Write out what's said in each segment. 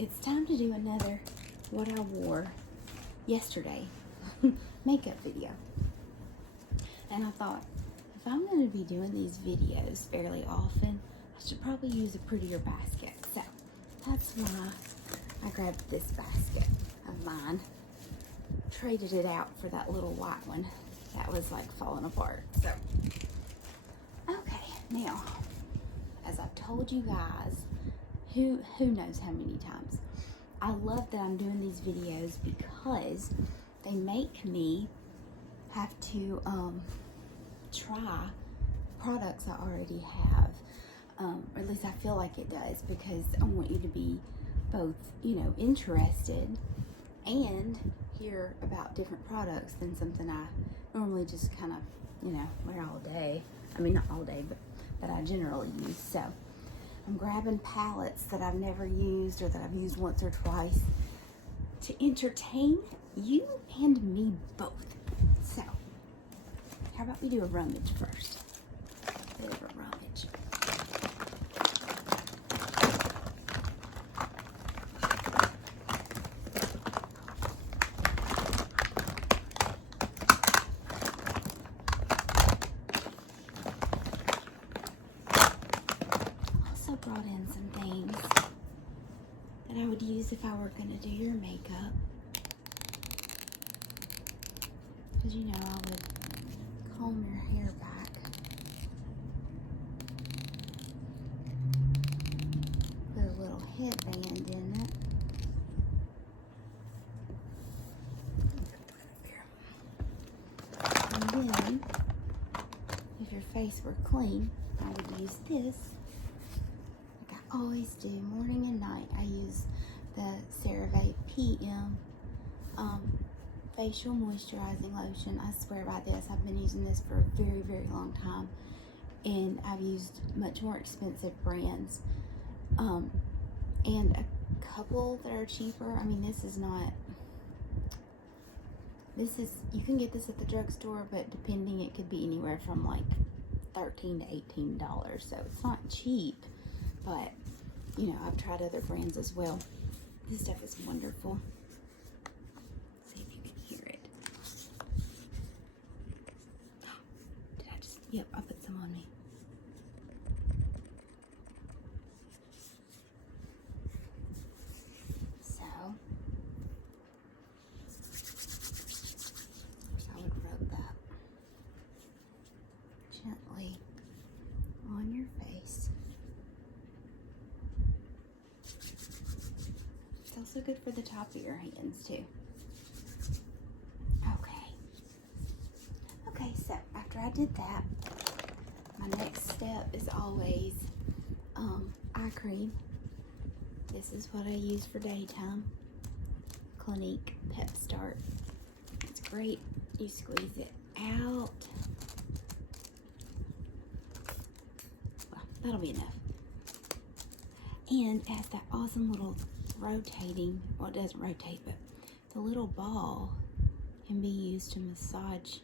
it's time to do another what I wore yesterday makeup video. And I thought, if I'm going to be doing these videos fairly often, I should probably use a prettier basket. So that's why I grabbed this basket of mine, traded it out for that little white one that was like falling apart. So, okay, now, as I've told you guys, who knows how many times, I love that I'm doing these videos because they make me have to try products I already have, or at least I feel like it does, because I want you to be both, you know, interested and hear about different products than something I normally just kind of, you know, wear all day. I mean, not all day, but that I generally use. So I'm grabbing palettes that I've never used or that I've used once or twice to entertain you and me both. So how about we do a rummage first? A bit of a rummage. Also brought in some things that I would use if I were going to do your makeup. Because you know I would comb your hair back, put a little headband in it, and then if your face were clean, I would use this like I always do, morning and night. I use the CeraVe PM facial moisturizing lotion. I swear by this. I've been using this for a very, very long time, and I've used much more expensive brands and a couple that are cheaper. I mean, this is, you can get this at the drugstore, but depending, it could be anywhere from like $13 to $18, so it's not cheap, but you know, I've tried other brands as well. This stuff is wonderful. Yep, I put some on me. So, I would rub that gently on your face. It's also good for the top of your hands too. Okay, so after I did that, my next step is always eye cream. This is what I use for daytime. Clinique pep-start. It's great. You squeeze it out. Well, that'll be enough. And it has that awesome little rotating, well, it doesn't rotate, but the little ball can be used to massage,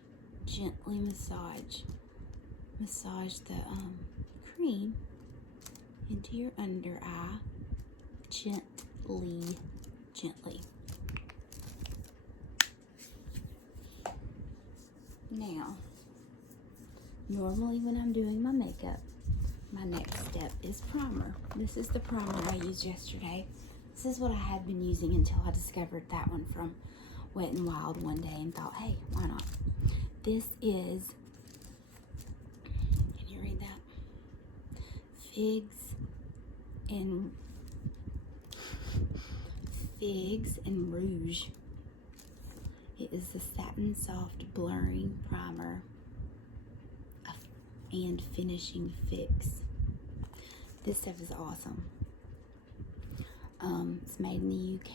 gently massage the cream into your under eye, gently. Now, normally when I'm doing my makeup, my next step is primer. This is the primer I used yesterday. This is what I had been using until I discovered that one from Wet n Wild one day and thought, hey, why not? This is, can you read that? Figs and Rouge. It is the Satin Soft Blurring Primer and Finishing Fix. This stuff is awesome. It's made in the UK.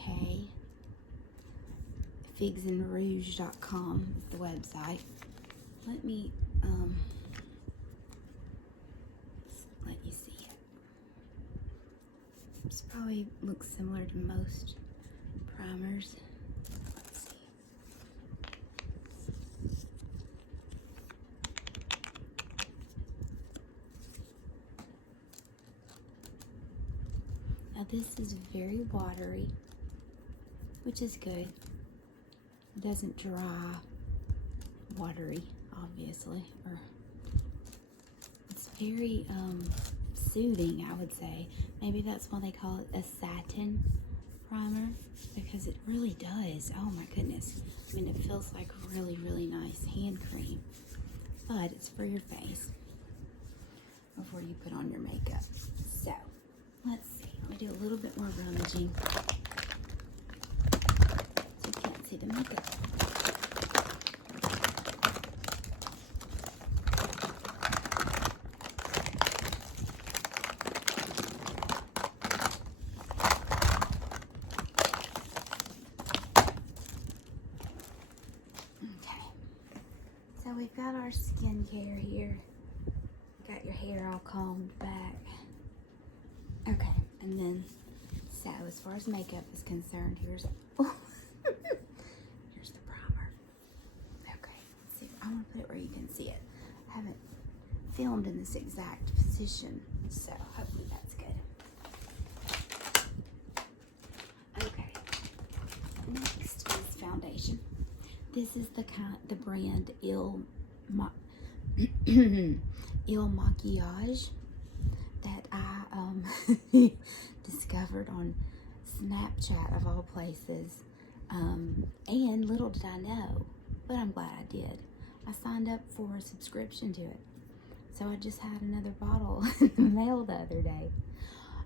figsandrouge.com is the website. Let me let you see it. This probably looks similar to most primers. Let's see. Now this is very watery, which is good. It doesn't dry watery, obviously, or it's very soothing, I would say. Maybe that's why they call it a satin primer, because it really does. Oh my goodness. I mean, it feels like really, really nice hand cream, but it's for your face before you put on your makeup. So let's see. Let me do a little bit more rummaging so you can't see the makeup. We've got our skincare here. Got your hair all combed back. Okay, and then, so as far as makeup is concerned, here's here's the primer. Okay, let's see. I want to put it where you can see it. I haven't filmed in this exact position, so hopefully that's good. Okay, next is foundation. This is the brand Il Makiage that I discovered on Snapchat of all places, and little did I know, but I'm glad I did. I signed up for a subscription to it, so I just had another bottle in the mail the other day.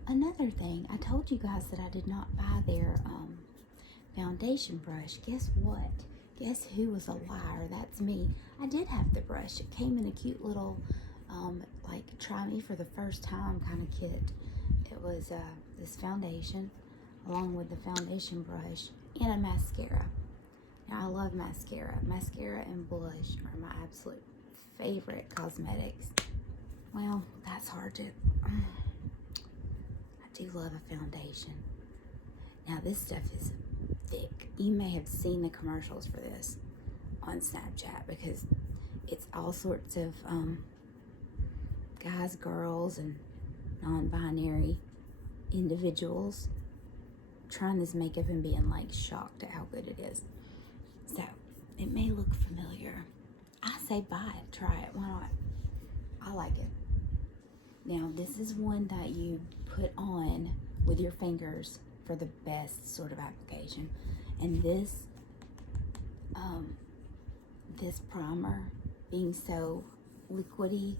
Another thing, I told you guys that I did not buy their foundation brush. Guess what? Guess who was a liar? That's me. I did have the brush. It came in a cute little, like, try me for the first time kind of kit. It was this foundation, along with the foundation brush, and a mascara. Now, I love mascara. Mascara and blush are my absolute favorite cosmetics. Well, that's hard to... I do love a foundation. Now, this stuff is thick. You may have seen the commercials for this on Snapchat, because it's all sorts of guys, girls, and non-binary individuals trying this makeup and being like shocked at how good it is. So it may look familiar. I say buy it, try it, why not? I like it. Now this is one that you put on with your fingers for the best sort of application. And this this primer, being so liquidy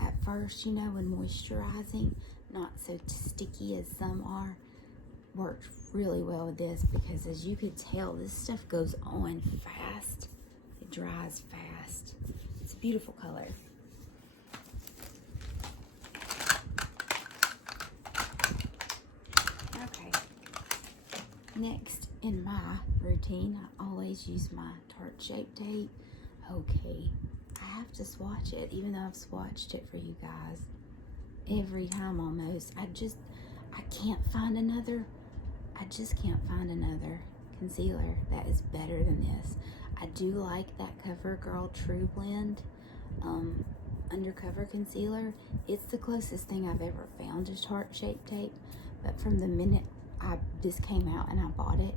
at first, you know, and moisturizing, not so sticky as some are, worked really well with this, because as you could tell, this stuff goes on fast. It dries fast. It's a beautiful color. Okay. Next in my routine, I always use my Tarte Shape Tape. Okay, I have to swatch it, even though I've swatched it for you guys every time almost. I can't find another, I just can't find another concealer that is better than this. I do like that CoverGirl True Blend undercover concealer. It's the closest thing I've ever found to Tarte Shape Tape, but from the minute this came out and I bought it,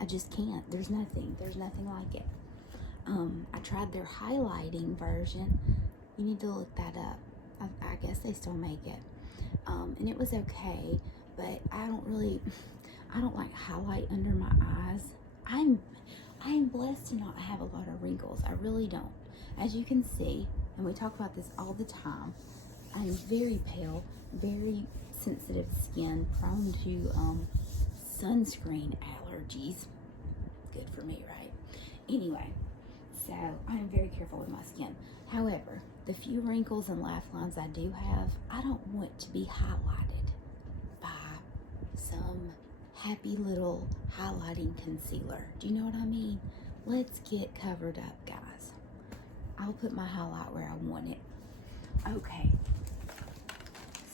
I just can't. There's nothing like it. I tried their highlighting version. You need to look that up. I guess they still make it. And it was okay, but I don't like highlight under my eyes. I am blessed to not have a lot of wrinkles. I really don't. As you can see, and we talk about this all the time, I am very pale, very sensitive skin, prone to sunscreen allergies. Good for me, right? Anyway, so I am very careful with my skin. However, the few wrinkles and laugh lines I do have, I don't want to be highlighted by some happy little highlighting concealer. Do you know what I mean? Let's get covered up, guys. I'll put my highlight where I want it. Okay.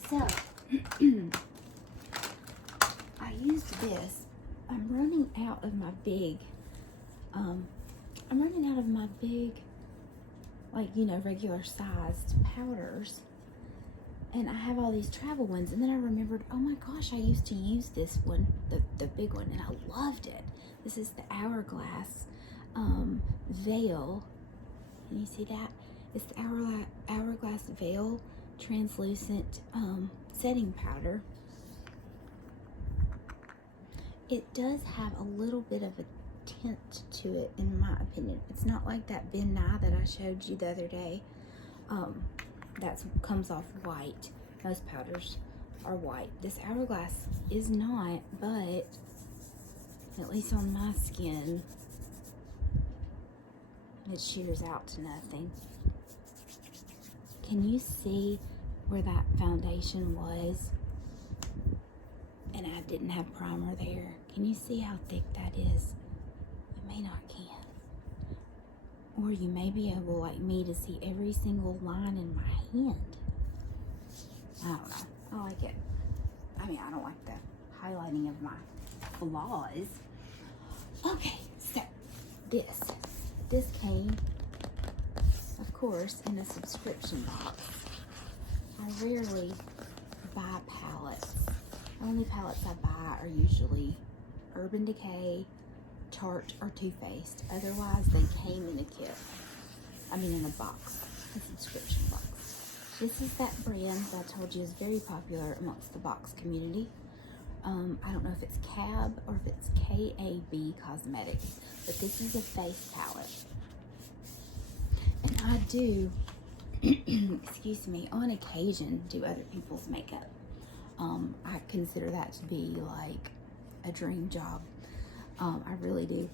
So, I used this. I'm running out of my big, like, you know, regular sized powders. And I have all these travel ones, and then I remembered, oh my gosh, I used to use this one, the big one, and I loved it. This is the Hourglass Veil. Can you see that? It's the Hourglass Veil Translucent Setting Powder. It does have a little bit of a tint to it, in my opinion. It's not like that Ben Nye that I showed you the other day. That comes off white. Most powders are white. This Hourglass is not, but at least on my skin, it shears out to nothing. Can you see where that foundation was? And I didn't have primer there. Can you see how thick that is? You may not can. Or you may be able, like me, to see every single line in my hand. I don't know. I like it. I mean, I don't like the highlighting of my flaws. Okay, so this came, of course, in a subscription box. I rarely buy palettes. The only palettes I buy are usually Urban Decay, Tarte, or Too Faced. Otherwise, they came in a kit. I mean, in a box, a subscription box. This is that brand that I told you is very popular amongst the box community. I don't know if it's CAB or if it's KAB Cosmetics, but this is a face palette. And I do, excuse me, on occasion, do other people's makeup. I consider that to be like a dream job. I really do.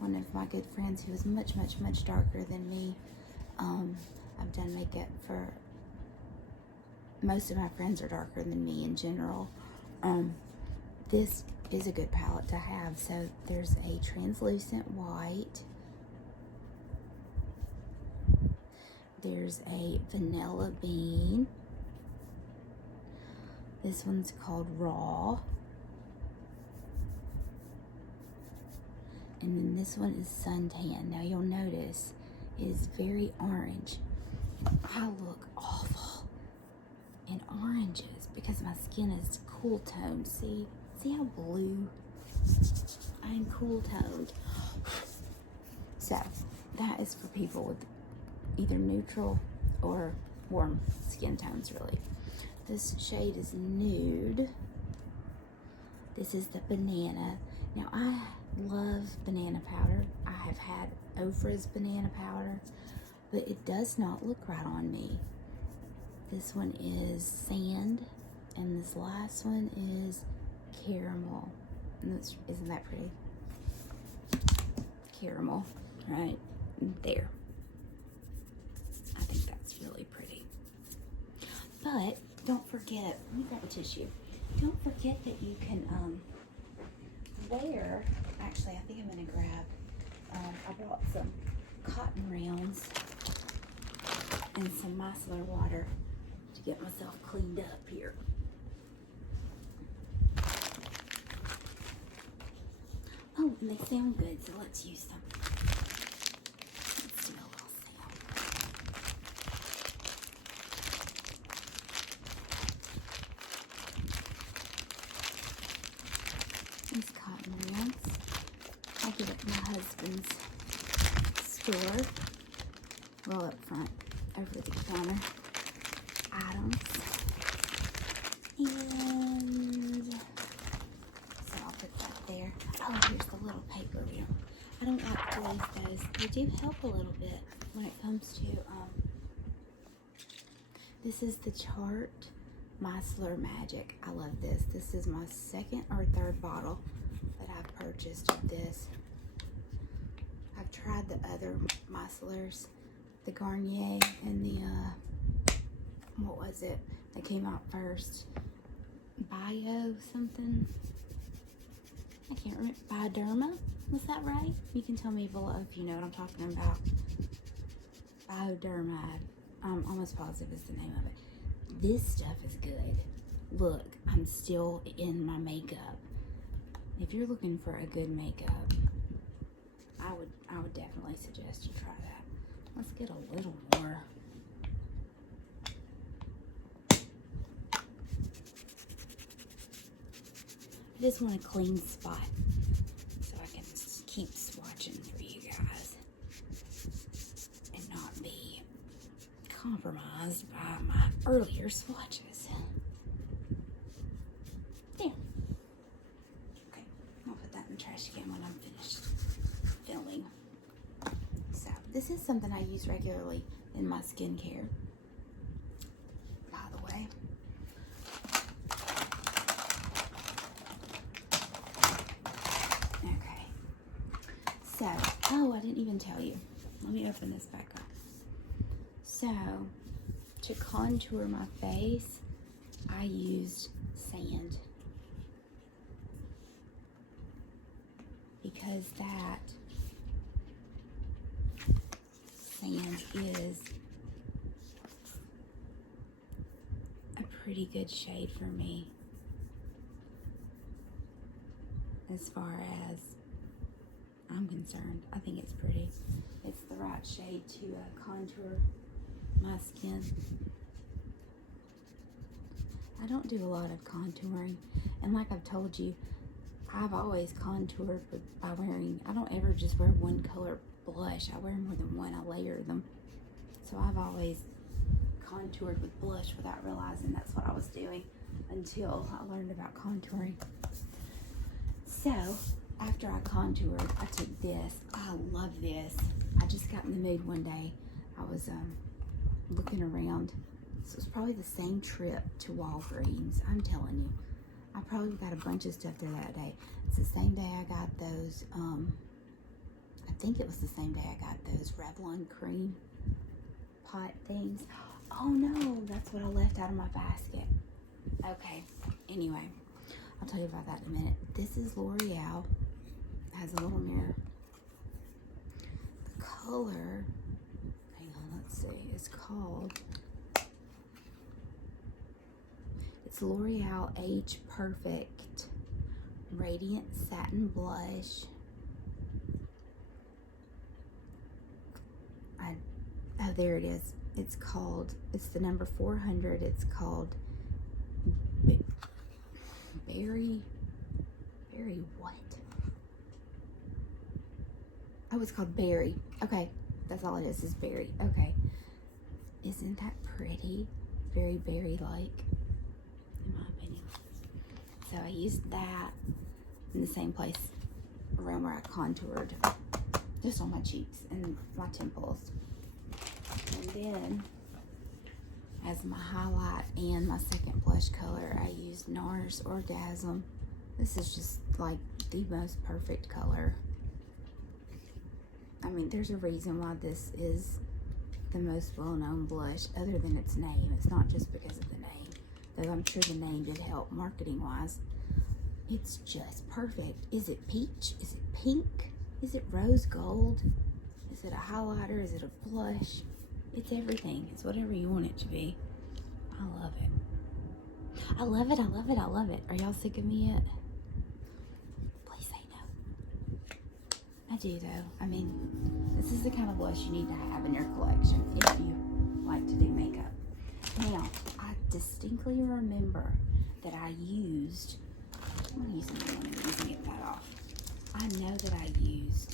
One of my good friends who is much, much, much darker than me, I've done makeup for, most of my friends are darker than me in general. This is a good palette to have. So there's a translucent white. There's a vanilla bean. This one's called Raw. And then this one is Suntan. Now you'll notice it is very orange. I look awful in oranges because my skin is cool toned. See how blue? I'm cool toned. So that is for people with either neutral or warm skin tones, really. This shade is Nude. This is the Banana. Now I love banana powder. I have had Ofra's banana powder, but it does not look right on me. This one is Sand, and this last one is Caramel. And isn't that pretty? Caramel, right there. I think that's really pretty. But don't forget, let me grab a tissue. Don't forget that you can wear, actually I think I'm gonna grab, I brought some cotton rounds and some micellar water to get myself cleaned up here. Oh, and they sound good, so let's use them. Let's do a little sound. These cotton rounds, I get at my husband's store. Well, up front, over the counter items. And so I'll put that there. Oh, here's the little paper wheel. I don't like to waste those. They do help a little bit when it comes to, this is the Tarte Micellar Magic. I love this. This is my second or third bottle that I've purchased of this. I've tried the other micellars, the Garnier and the, what was it that came out first? Bio something? I can't remember. Bioderma? Was that right? You can tell me below if you know what I'm talking about. Bioderma. I'm almost positive is the name of it. This stuff is good. Look, I'm still in my makeup. If you're looking for a good makeup, I would definitely suggest you try that. Let's get a little more. I just want a clean spot so I can keep swatching for you guys and not be compromised by my earlier swatches. There. Okay, I'll put that in the trash can when I'm finished filming. So, this is something I use regularly in my skincare, by the way. Okay. So, oh, I didn't even tell you. Let me open this back up. So, to contour my face, I used sand. Because that sand is a pretty good shade for me as far as I'm concerned. I think it's pretty. It's the right shade to contour my skin. I don't do a lot of contouring, and like I've told you, I've always contoured by wearing, I don't ever just wear one color blush. I wear more than one. I layer them. So I've always contoured with blush without realizing that's what I was doing until I learned about contouring. So after I contoured, I took this. I love this. I just got in the mood one day. I was looking around. So it was probably the same trip to Walgreens. I'm telling you. I probably got a bunch of stuff there that day. It's the same day I got those, I think it was the same day I got those Revlon cream pot things. Oh no, that's what I left out of my basket. Okay, anyway, I'll tell you about that in a minute. This is L'Oreal. It has a little mirror. The color, hang on, let's see, it's called, it's L'Oreal Age Perfect Radiant Satin Blush. Oh, there it is. It's called, it's the number 400. It's called Berry what? Oh, it's called Berry. Okay, that's all it is Berry. Okay. Isn't that pretty? Very berry-like, in my opinion. So I used that in the same place around where I contoured, just on my cheeks and my temples. And then, as my highlight and my second blush color, I used NARS Orgasm. This is just like the most perfect color. I mean, there's a reason why this is the most well-known blush, other than its name. It's not just because of the name, though I'm sure the name did help marketing-wise. It's just perfect. Is it peach? Is it pink? Is it rose gold? Is it a highlighter? Is it a blush? It's everything. It's whatever you want it to be. I love it. I love it. I love it. I love it. Are y'all sick of me yet? Please say no. I do though. I mean, this is the kind of blush you need to have in your collection if you like to do makeup. Now, I distinctly remember that I used, I'm using it that off. I know that I used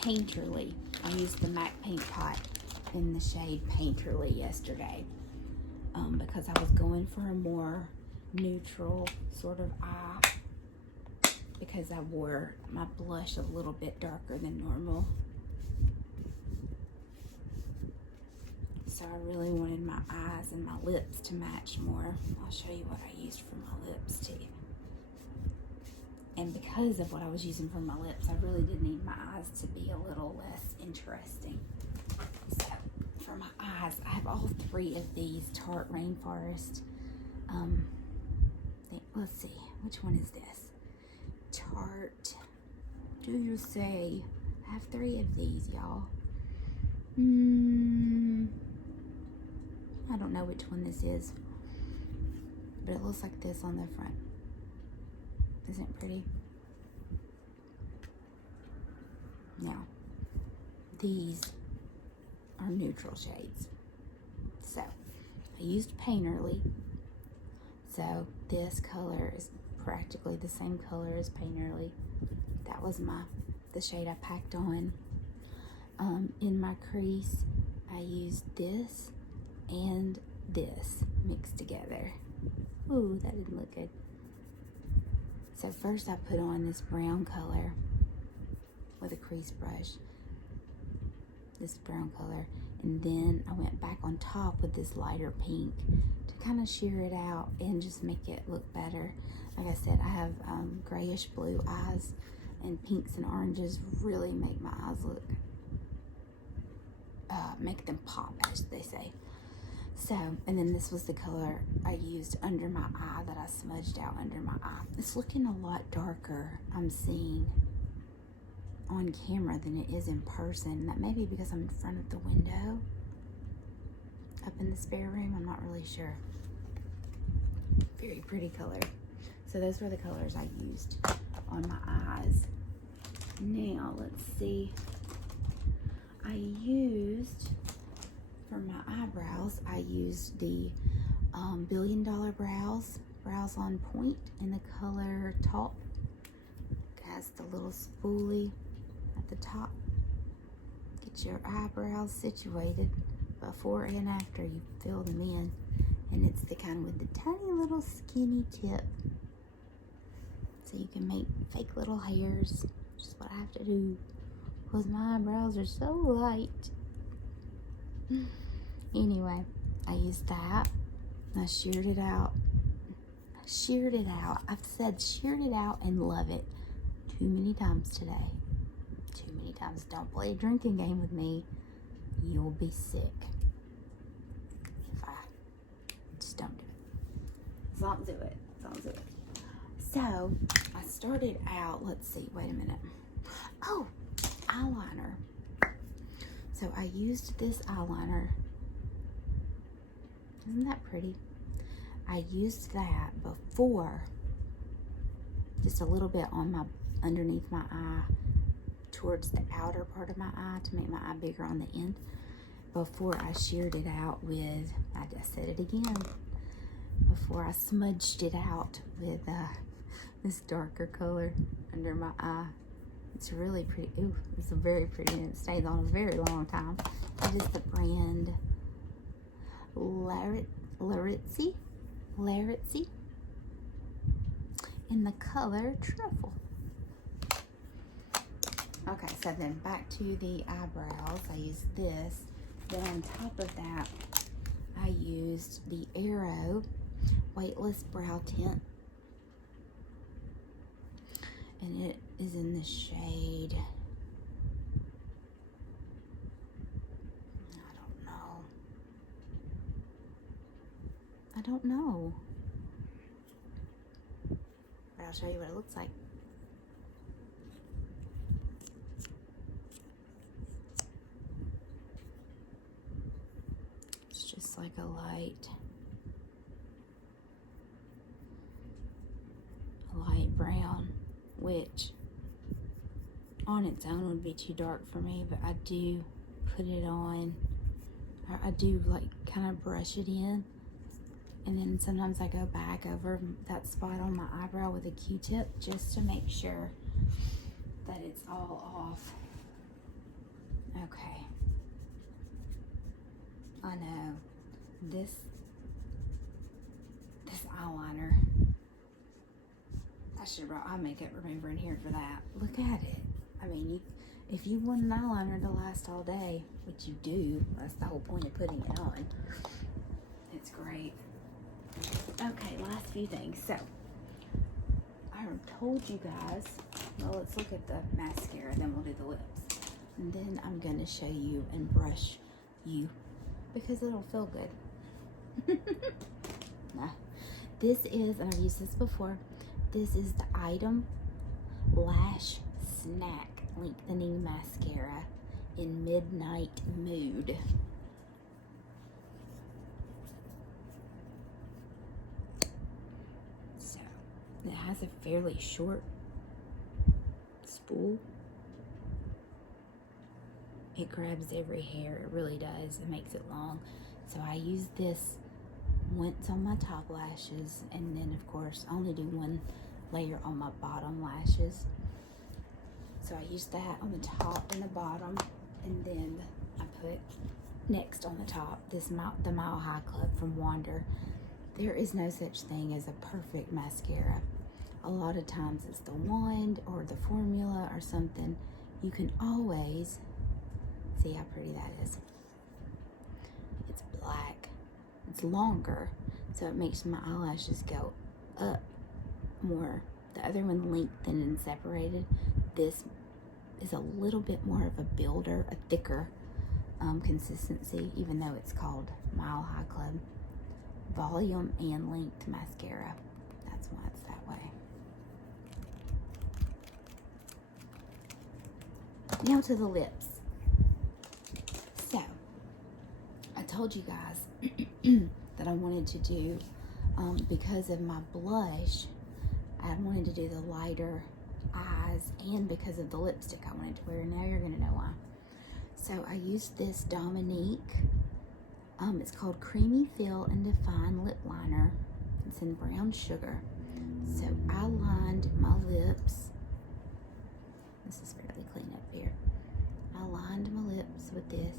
Painterly. I used the MAC Paint Pot in the shade Painterly yesterday because I was going for a more neutral sort of eye because I wore my blush a little bit darker than normal. So I really wanted my eyes and my lips to match more. I'll show you what I used for my lips too. And because of what I was using for my lips, I really did need my eyes to be a little less interesting. So, for my eyes, I have all three of these Tarte Rainforest. Let's see, which one is this? Tarte, do you say? I have three of these, y'all. I don't know which one this is, but it looks like this on the front. Isn't it pretty? Now, these are neutral shades. So, I used Painterly. So this color is practically the same color as Painterly. That was the shade I packed on. In my crease, I used this and this mixed together. Ooh, that didn't look good. So first I put on this brown color with a crease brush. This brown color. And then I went back on top with this lighter pink to kind of sheer it out and just make it look better. Like I said, I have grayish blue eyes, and pinks and oranges really make my eyes look, make them pop, as they say. So, and then this was the color I used under my eye that I smudged out under my eye. It's looking a lot darker, I'm seeing, on camera than it is in person. That may be because I'm in front of the window up in the spare room. I'm not really sure. Very pretty color. So those were the colors I used on my eyes. Now let's see. I used, for my eyebrows, I used the $1 Billion Brows on Point in the color Taupe. It has the little spoolie at the top. Get your eyebrows situated before and after you fill them in. And it's the kind with the tiny little skinny tip. So you can make fake little hairs. Just what I have to do, because my eyebrows are so light. Anyway, I used that. I sheared it out. Sheared it out. I've said sheared it out and love it too many times today. Too many times. Don't play a drinking game with me. You'll be sick. If I just don't do it. So don't do it. Don't do it. So I started out, let's see, wait a minute. Oh, eyeliner. So I used this eyeliner. Isn't that pretty? I used that before, just a little bit on underneath my eye, towards the outer part of my eye to make my eye bigger on the end, before I sheared it out with, I just said it again, before I smudged it out with this darker color under my eye. It's really pretty. Ooh, it's very pretty, and it stays on a very long time. It is the brand Laritzi in the color Truffle. Okay, so then back to the eyebrows. I used this. Then on top of that, I used the Arrow Weightless Brow Tint. And it is in the shade, I don't know. But I'll show you what it looks like. It's just like a light brown, which on its own would be too dark for me, but I do put it on, or I do like kind of brush it in, and then sometimes I go back over that spot on my eyebrow with a Q-tip just to make sure that it's all off. Okay. I know this eyeliner, I should have brought eye makeup remover in here for that. Look at it. I mean, if you want an eyeliner to last all day, which you do, that's the whole point of putting it on. It's great. Okay, last few things. So, I told you guys, well, let's look at the mascara, then we'll do the lips. And then I'm going to show you and brush you, because it'll feel good. Nah. This is, and I've used this before, this is the Item Lash Snack Lengthening Mascara in Midnight Mood. So, it has a fairly short spool. It grabs every hair, it really does. It makes it long. So I use this once on my top lashes, and then of course only do one layer on my bottom lashes. So I use that on the top and the bottom, and then I put next on the top the Mile High Club from Wander. There is no such thing as a perfect mascara. A lot of times it's the wand or the formula or something. You can always see how pretty that is. It's black. It's longer, so it makes my eyelashes go up more. The other one lengthened and separated. This is a little bit more of a builder, a thicker consistency, even though it's called Mile High Club Volume and Length Mascara. That's why it's that way. Now to the lips. So, I told you guys that I wanted to do, because of my blush, I wanted to do the lighter eyes, and because of the lipstick I wanted to wear. And now you're going to know why. So, I used this Dominique. It's called Creamy Fill and Define Lip Liner. It's in brown sugar. So, I lined my lips. This is fairly clean up here. I lined my lips with this.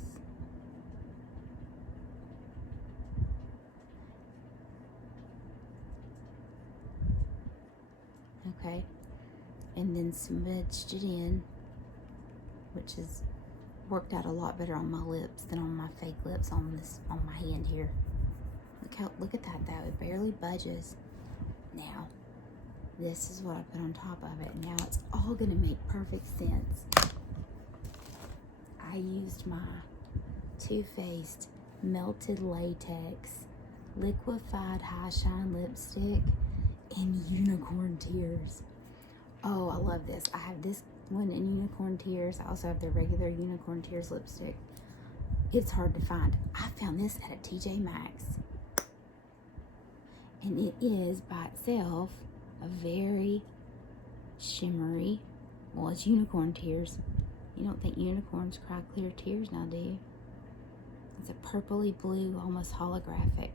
Okay. And then smudged it in, which has worked out a lot better on my lips than on my fake lips on my hand here. Look at that though, it barely budges. Now, this is what I put on top of it. Now it's all gonna make perfect sense. I used my Too Faced Melted Latex Liquefied High Shine Lipstick in Unicorn Tears. Oh, I love this. I have this one in Unicorn Tears. I also have the regular Unicorn Tears lipstick. It's hard to find. I found this at a TJ Maxx. And it is by itself a very shimmery, well, it's Unicorn Tears. You don't think unicorns cry clear tears now, do you? It's a purpley blue, almost holographic.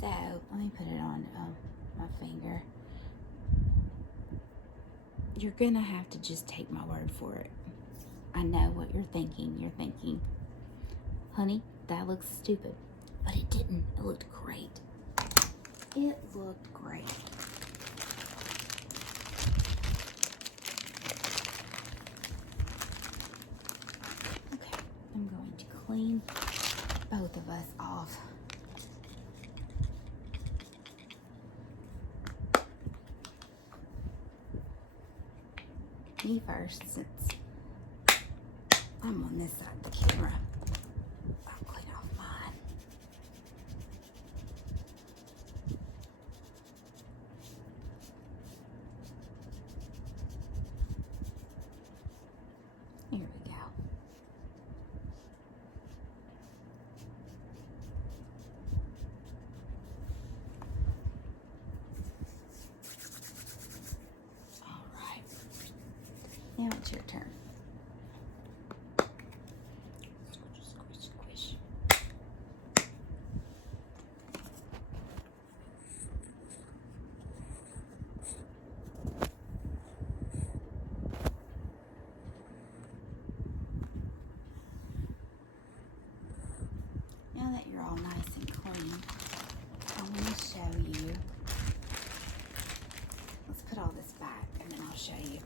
So, let me put it on my finger. You're gonna have to just take my word for it. I know what you're thinking. You're thinking, honey, that looks stupid. But it didn't. It looked great. It looked great. Okay, I'm going to clean both of us off. Me first, since I'm on this side of the camera. I'll clean off mine. Here we go. All right. Now it's your turn. Squish, squish, squish. Now that you're all nice and clean, I want to show you. Let's put all this back and then I'll show you.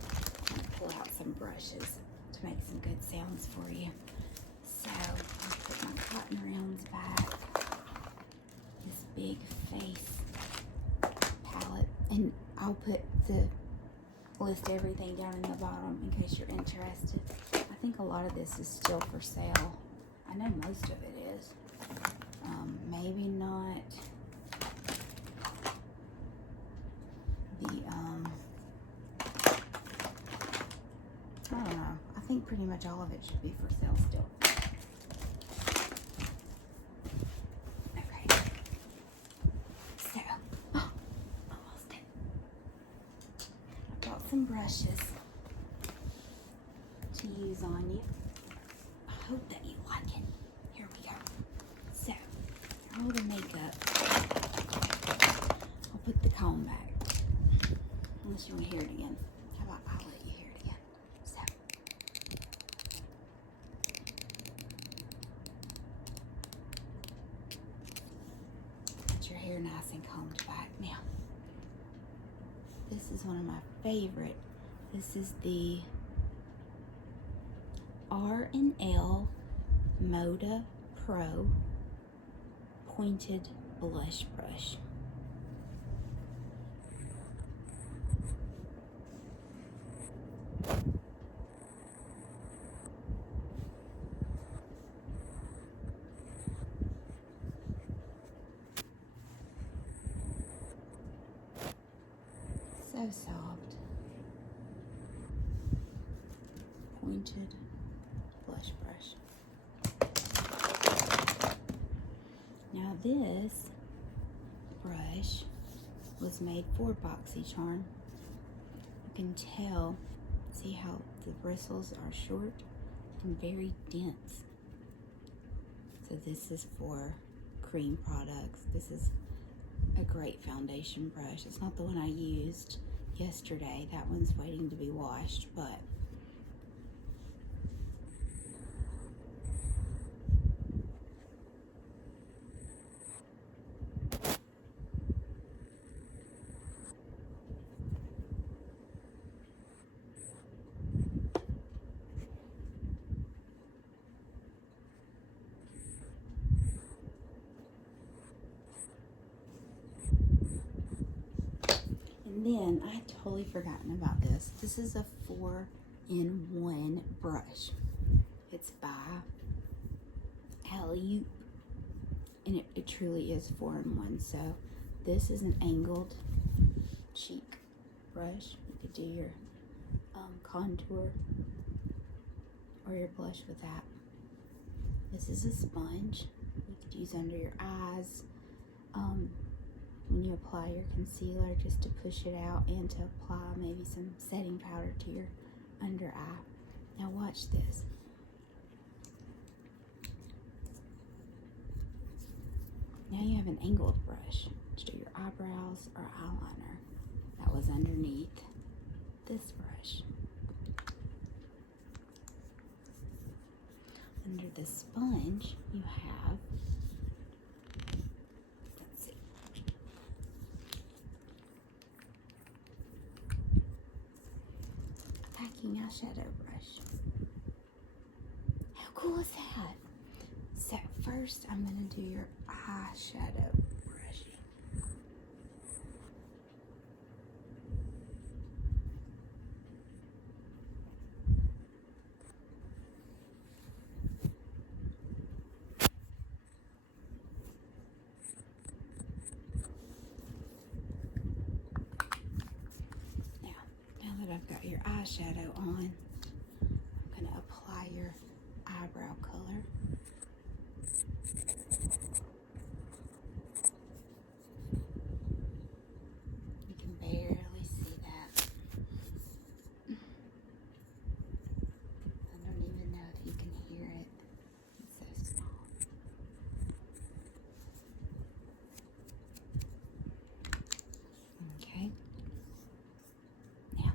I'm going to pull out some brushes to make some good sounds for you. So, I'll put my cotton rounds back. This big face palette. And I'll put list everything down in the bottom in case you're interested. I think a lot of this is still for sale. I know most of it is. Maybe not the, I don't know. I think pretty much all of it should be for sale still. Okay. So, almost done. I brought some brushes to use on you. I hope that you like it. Here we go. So, all the makeup unless you want to hear it again. How about I'll let you hear it again. So. Get your hair nice and combed back. Now, this is one of my favorite. This is the R&L Moda Pro Pointed Blush Brush. So soft. Pointed blush brush. Now this brush was made for BoxyCharm. You can tell, see how the bristles are short and very dense. So this is for cream products. This is a great foundation brush. It's not the one I used yesterday. That one's waiting to be washed, but and then I had totally forgotten about this. This is a 4-in-1 brush. It's by Alley, and it truly is 4-in-1. So this is an angled cheek brush. You could do your contour or your blush with that. This is a sponge you could use under your eyes. When you apply your concealer, just to push it out and to apply maybe some setting powder to your under eye. Now watch this. Now you have an angled brush to do your eyebrows or eyeliner. That was underneath this brush. Under the sponge, you have, let's see, packing eyeshadow brush. How cool is that? So first, I'm going to do your eyeshadow brushing. Now that I've got your eyeshadow on, I'm going to apply your eyebrow color. You can barely see that. I don't even know if you can hear it. It's so small. Okay. Now,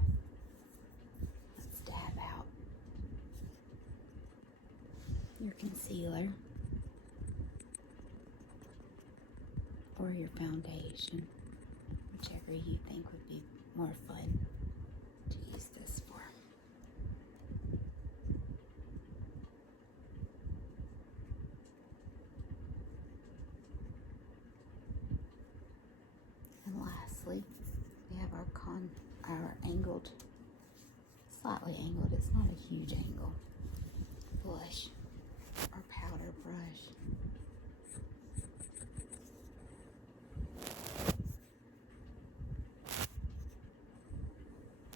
let's dab out your concealer or your foundation, whichever you think would be more fun to use this for. And lastly, we have our angled, slightly angled, it's not a huge angle, blush or powder brush.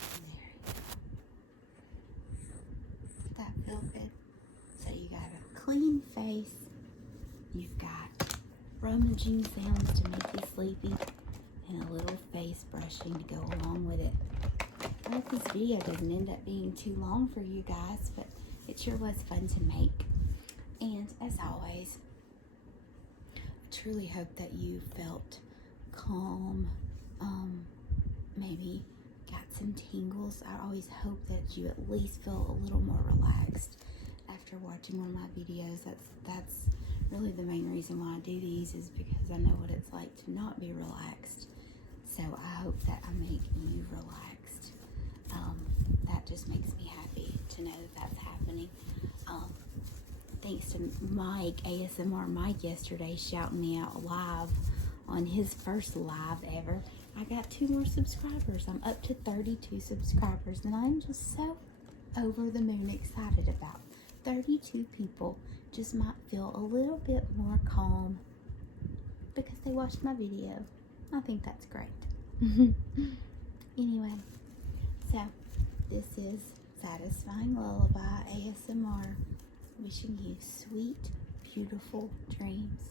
There you go. Does that feel good? So you got a clean face, you've got rummaging sounds to make you sleepy, and a little face brushing to go along with it. I hope this video doesn't end up being too long for you guys, but it sure was fun to make. And as always, I truly hope that you felt calm, maybe got some tingles. I always hope that you at least feel a little more relaxed after watching one of my videos. That's really the main reason why I do these, is because I know what it's like to not be relaxed. So I hope that I make you relaxed. That just makes me happy to know that that's happening. Thanks to Mike, ASMR Mike, yesterday shouting me out live on his first live ever. I got 2 more subscribers. I'm up to 32 subscribers, and I'm just so over the moon excited about 32 people. Just might feel a little bit more calm because they watched my video. I think that's great. Anyway, so this is Satisfying Lullaby ASMR, wishing you sweet, beautiful dreams.